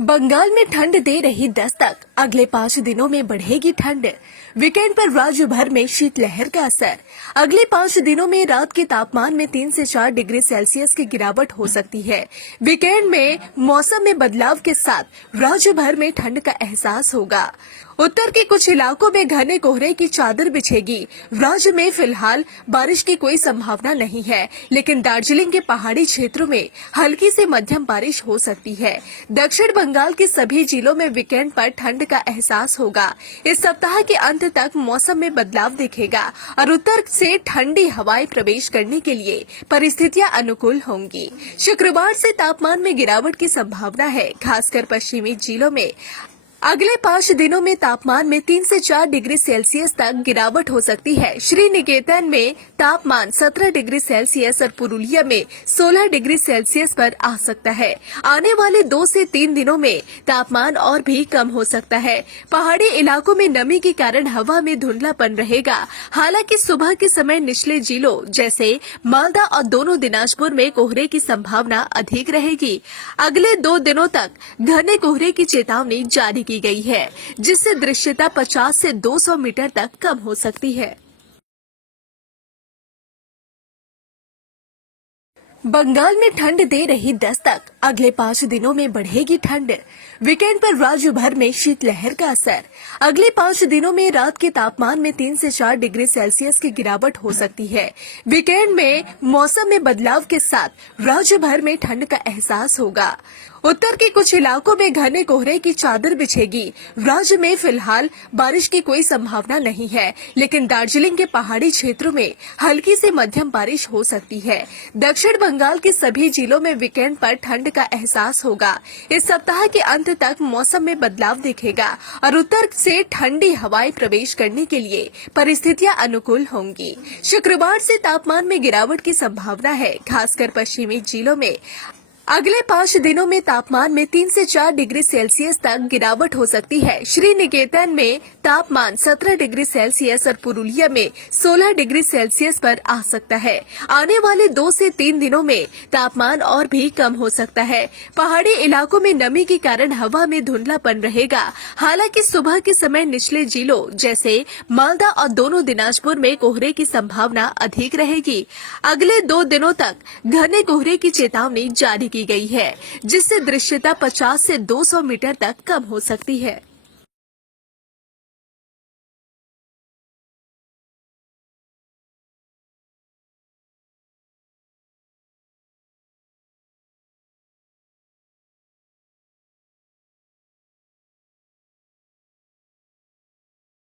बंगाल में ठंड दे रही दस्तक, अगले 5 दिनों में बढ़ेगी ठंड। वीकेंड पर राज्य भर में शीतलहर का असर। अगले 5 दिनों में रात के तापमान में 3 से 4 डिग्री सेल्सियस की गिरावट हो सकती है। वीकेंड में मौसम में बदलाव के साथ राज्य भर में ठंड का एहसास होगा। उत्तर के कुछ इलाकों में घने कोहरे की चादर बिछेगी। राज्य में फिलहाल बारिश की कोई संभावना नहीं है, लेकिन दार्जिलिंग के पहाड़ी क्षेत्रों में हल्की से मध्यम बारिश हो सकती है। दक्षिण बंगाल के सभी जिलों में वीकेंड पर ठंड का एहसास होगा। इस सप्ताह के अंत तक मौसम में बदलाव दिखेगा और उत्तर से ठंडी हवाएं प्रवेश करने के लिए परिस्थितियां अनुकूल होंगी। शुक्रवार से तापमान में गिरावट की संभावना है, खासकर पश्चिमी जिलों में। अगले 5 दिनों में तापमान में 3 से 4 डिग्री सेल्सियस तक गिरावट हो सकती है। श्री निकेतन में तापमान 17 डिग्री सेल्सियस और पुरुलिया में 16 डिग्री सेल्सियस पर आ सकता है। आने वाले 2 से 3 दिनों में तापमान और भी कम हो सकता है। पहाड़ी इलाकों में नमी के कारण हवा में धुंधलापन रहेगा। हालांकि सुबह के समय निचले जिलों जैसे मालदा और दोनों दिनाजपुर में कोहरे की संभावना अधिक रहेगी। अगले 2 दिनों तक घने कोहरे की चेतावनी जारी की गई है, जिससे दृश्यता 50 से 200 मीटर तक कम हो सकती है। बंगाल में ठंड दे रही दस्तक, अगले 5 दिनों में बढ़ेगी ठंड। वीकेंड पर राज्य भर में शीतलहर का असर। अगले 5 दिनों में रात के तापमान में 3 से 4 डिग्री सेल्सियस की गिरावट हो सकती है। वीकेंड में मौसम में बदलाव के साथ राज्य भर में ठंड का एहसास होगा। उत्तर के कुछ इलाकों में घने कोहरे की चादर बिछेगी। राज्य में फिलहाल बारिश की कोई संभावना नहीं है, लेकिन दार्जिलिंग के पहाड़ी क्षेत्रों में हल्की से मध्यम बारिश हो सकती है। दक्षिण बंगाल के सभी जिलों में वीकेंड पर ठंड का एहसास होगा। इस सप्ताह के अंत तक मौसम में बदलाव दिखेगा और उत्तर से ठंडी हवाएं प्रवेश करने के लिए परिस्थितियां अनुकूल होंगी। शुक्रवार से तापमान में गिरावट की संभावना है, खासकर पश्चिमी जिलों में। अगले 5 दिनों में तापमान में 3 से 4 डिग्री सेल्सियस तक गिरावट हो सकती है। श्री निकेतन में तापमान 17 डिग्री सेल्सियस और पुरुलिया में 16 डिग्री सेल्सियस पर आ सकता है। आने वाले 2 से 3 दिनों में तापमान और भी कम हो सकता है। पहाड़ी इलाकों में नमी के कारण हवा में धुंधलापन रहेगा। हालांकि सुबह के समय निचले जिलों जैसे मालदा और दोनों दिनाजपुर में कोहरे की संभावना अधिक रहेगी। अगले 2 दिनों तक घने कोहरे की चेतावनी जारी की गई है, जिससे दृश्यता 50 से 200 मीटर तक कम हो सकती है।